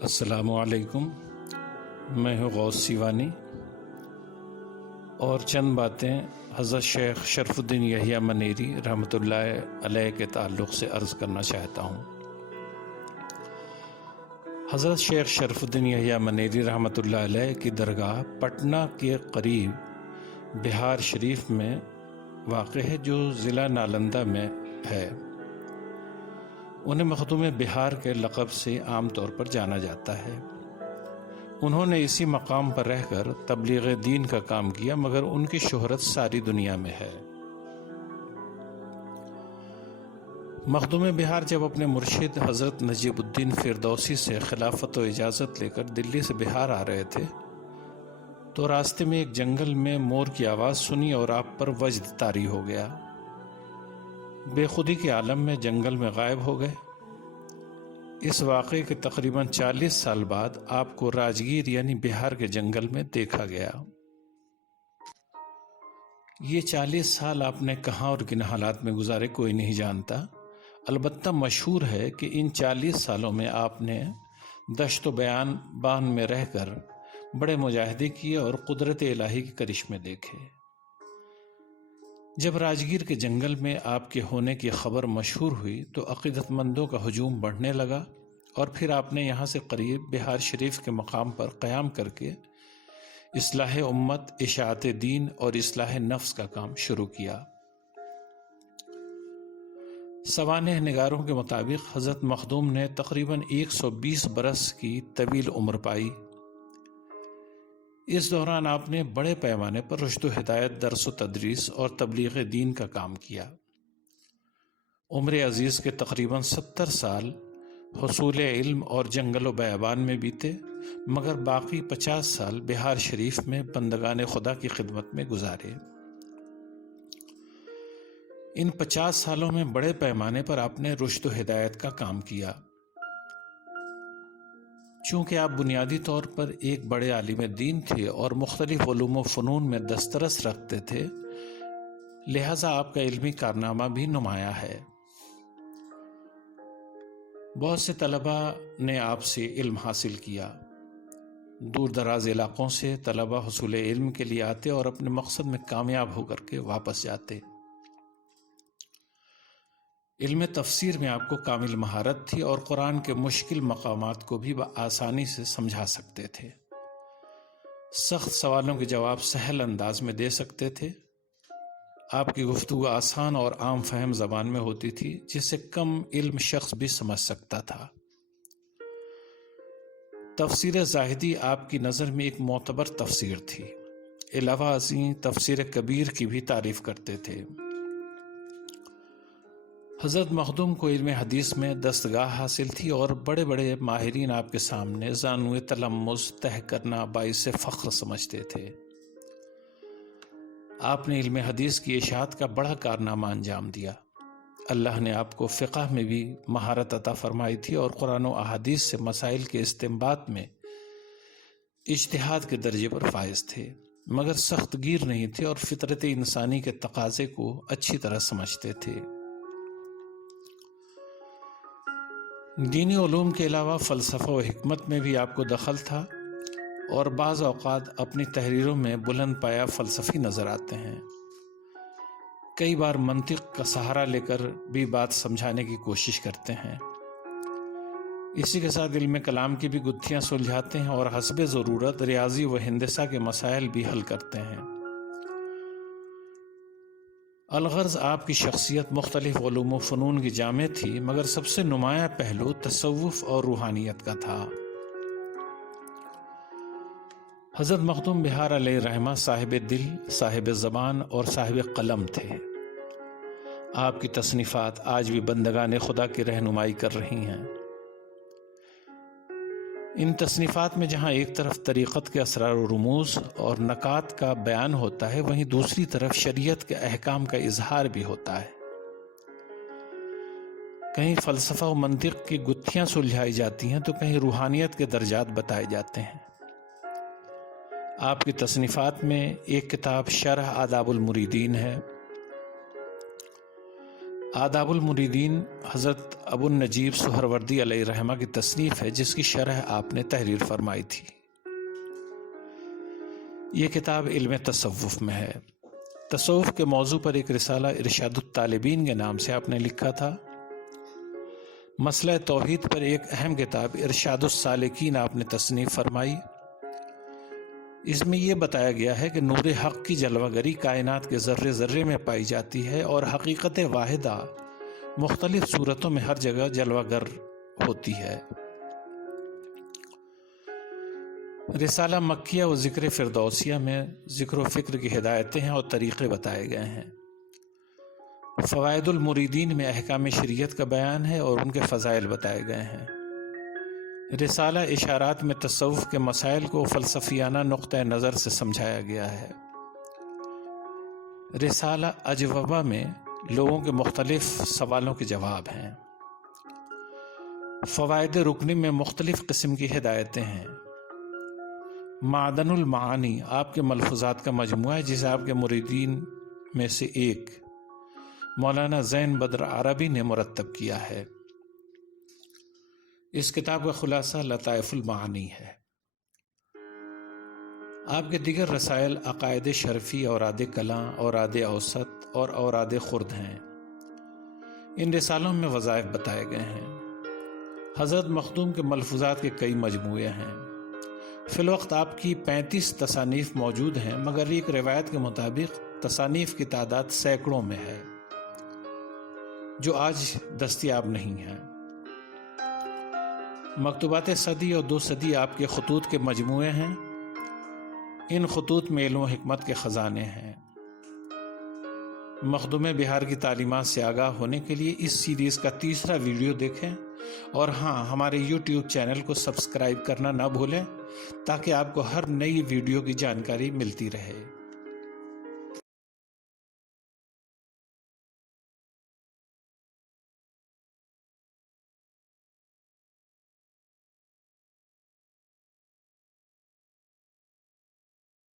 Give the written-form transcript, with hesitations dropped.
السلام علیکم، میں ہوں غوث سیوانی اور چند باتیں حضرت شیخ شرف الدین یحییٰ منیری رحمۃ اللہ علیہ کے تعلق سے عرض کرنا چاہتا ہوں۔ حضرت شیخ شرف الدین یحییٰ منیری رحمۃ اللہ علیہ کی درگاہ پٹنہ کے قریب بہار شریف میں واقع ہے، جو ضلع نالندہ میں ہے۔ انہیں مخدوم بہار کے لقب سے عام طور پر جانا جاتا ہے۔ انہوں نے اسی مقام پر رہ کر تبلیغ دین کا کام کیا، مگر ان کی شہرت ساری دنیا میں ہے۔ مخدوم بہار جب اپنے مرشد حضرت نجیب الدین فردوسی سے خلافت و اجازت لے کر دلی سے بہار آ رہے تھے تو راستے میں ایک جنگل میں مور کی آواز سنی اور آپ پر وجد طاری ہو گیا۔ بے خودی کے عالم میں جنگل میں غائب ہو گئے۔ اس واقعے کے تقریباً 40 سال بعد آپ کو راجگیر یعنی بہار کے جنگل میں دیکھا گیا۔ یہ 40 سال آپ نے کہاں اور کن حالات میں گزارے کوئی نہیں جانتا، البتہ مشہور ہے کہ ان 40 سالوں میں آپ نے دشت و بیابان میں رہ کر بڑے مجاہدے کیے اور قدرت الہی کے کرشمے دیکھے۔ جب راجگیر کے جنگل میں آپ کے ہونے کی خبر مشہور ہوئی تو عقیدت مندوں کا ہجوم بڑھنے لگا، اور پھر آپ نے یہاں سے قریب بہار شریف کے مقام پر قیام کر کے اصلاح امت، اشاعت دین اور اصلاح نفس کا کام شروع کیا۔ سوانح نگاروں کے مطابق حضرت مخدوم نے تقریباً 120 برس کی طویل عمر پائی۔ اس دوران آپ نے بڑے پیمانے پر رشد و ہدایت، درس و تدریس اور تبلیغ دین کا کام کیا۔ عمر عزیز کے تقریباً 70 سال حصول علم اور جنگل و بیابان میں بیتے، مگر باقی 50 سال بہار شریف میں بندگان خدا کی خدمت میں گزارے۔ ان 50 سالوں میں بڑے پیمانے پر آپ نے رشد و ہدایت کا کام کیا۔ چونکہ آپ بنیادی طور پر ایک بڑے عالم دین تھے اور مختلف علوم و فنون میں دسترس رکھتے تھے، لہذا آپ کا علمی کارنامہ بھی نمایاں ہے۔ بہت سے طلباء نے آپ سے علم حاصل کیا۔ دور دراز علاقوں سے طلباء حصول علم کے لیے آتے اور اپنے مقصد میں کامیاب ہو کر کے واپس جاتے۔ علم تفسیر میں آپ کو کامل مہارت تھی اور قرآن کے مشکل مقامات کو بھی بآسانی سے سمجھا سکتے تھے۔ سخت سوالوں کے جواب سہل انداز میں دے سکتے تھے۔ آپ کی گفتگو آسان اور عام فہم زبان میں ہوتی تھی، جسے کم علم شخص بھی سمجھ سکتا تھا۔ تفسیر زاہدی آپ کی نظر میں ایک معتبر تفسیر تھی۔ علاوہ ازیں تفسیر کبیر کی بھی تعریف کرتے تھے۔ حضرت مخدوم کو علم حدیث میں دستگاہ حاصل تھی اور بڑے بڑے ماہرین آپ کے سامنے زانوِ تلمذ طے کرنا باعث فخر سمجھتے تھے۔ آپ نے علم حدیث کی اشاعت کا بڑا کارنامہ انجام دیا۔ اللہ نے آپ کو فقہ میں بھی مہارت عطا فرمائی تھی اور قرآن و احادیث سے مسائل کے استنباط میں اجتہاد کے درجے پر فائز تھے، مگر سخت گیر نہیں تھے اور فطرت انسانی کے تقاضے کو اچھی طرح سمجھتے تھے۔ دینی علوم کے علاوہ فلسفہ و حکمت میں بھی آپ کو دخل تھا، اور بعض اوقات اپنی تحریروں میں بلند پایہ فلسفی نظر آتے ہیں۔ کئی بار منطق کا سہارا لے کر بھی بات سمجھانے کی کوشش کرتے ہیں۔ اسی کے ساتھ علم کلام کی بھی گتھیاں سلجھاتے ہیں اور حسب ضرورت ریاضی و ہندسہ کے مسائل بھی حل کرتے ہیں۔ الغرض آپ کی شخصیت مختلف علوم و فنون کی جامع تھی، مگر سب سے نمایاں پہلو تصوف اور روحانیت کا تھا۔ حضرت مخدوم بہار علیہ رحمہ صاحب دل، صاحب زبان اور صاحب قلم تھے۔ آپ کی تصنیفات آج بھی بندگان خدا کی رہنمائی کر رہی ہیں۔ ان تصنیفات میں جہاں ایک طرف طریقت کے اسرار و رموز اور نکات کا بیان ہوتا ہے، وہیں دوسری طرف شریعت کے احکام کا اظہار بھی ہوتا ہے۔ کہیں فلسفہ و منطق کی گتھیاں سلجھائی جاتی ہیں تو کہیں روحانیت کے درجات بتائے جاتے ہیں۔ آپ کی تصنیفات میں ایک کتاب شرح آداب المریدین ہے۔ آداب المریدین حضرت ابو النجیب سہروردی علیہ رحمہ کی تصنیف ہے، جس کی شرح آپ نے تحریر فرمائی تھی۔ یہ کتاب علم تصوف میں ہے۔ تصوف کے موضوع پر ایک رسالہ ارشاد الطالبین کے نام سے آپ نے لکھا تھا۔ مسئلہ توحید پر ایک اہم کتاب ارشاد السالکین آپ نے تصنیف فرمائی۔ اس میں یہ بتایا گیا ہے کہ نور حق کی جلوہ گری کائنات کے ذرے ذرے میں پائی جاتی ہے اور حقیقت واحدہ مختلف صورتوں میں ہر جگہ جلوہ گر ہوتی ہے۔ رسالہ مکیہ و ذکر فردوسیہ میں ذکر و فکر کی ہدایتیں ہیں اور طریقے بتائے گئے ہیں۔ فوائد المریدین میں احکام شریعت کا بیان ہے اور ان کے فضائل بتائے گئے ہیں۔ رسالہ اشارات میں تصوف کے مسائل کو فلسفیانہ نقطہ نظر سے سمجھایا گیا ہے۔ رسالہ اجوبہ میں لوگوں کے مختلف سوالوں کے جواب ہیں۔ فوائد رکنی میں مختلف قسم کی ہدایتیں ہیں۔ معدن المعانی آپ کے ملفوظات کا مجموعہ ہے، جسے آپ کے مریدین میں سے ایک مولانا زین بدر عربی نے مرتب کیا ہے۔ اس کتاب کا خلاصہ لطائف المعانی ہے۔ آپ کے دیگر رسائل عقائد شرفی، اوراد کلاں، اوراد اوسط اور اوراد خرد ہیں۔ ان رسالوں میں وظائف بتائے گئے ہیں۔ حضرت مخدوم کے ملفوظات کے کئی مجموعے ہیں۔ فی الوقت آپ کی 35 تصانیف موجود ہیں، مگر ایک روایت کے مطابق تصانیف کی تعداد سینکڑوں میں ہے، جو آج دستیاب نہیں ہیں۔ مکتوبات صدی اور 2 صدی آپ کے خطوط کے مجموعے ہیں۔ ان خطوط میں علم و حکمت کے خزانے ہیں۔ مخدوم بہار کی تعلیمات سے آگاہ ہونے کے لیے اس سیریز کا تیسرا ویڈیو دیکھیں، اور ہاں، ہمارے YouTube چینل کو سبسکرائب کرنا نہ بھولیں تاکہ آپ کو ہر نئی ویڈیو کی جانکاری ملتی رہے۔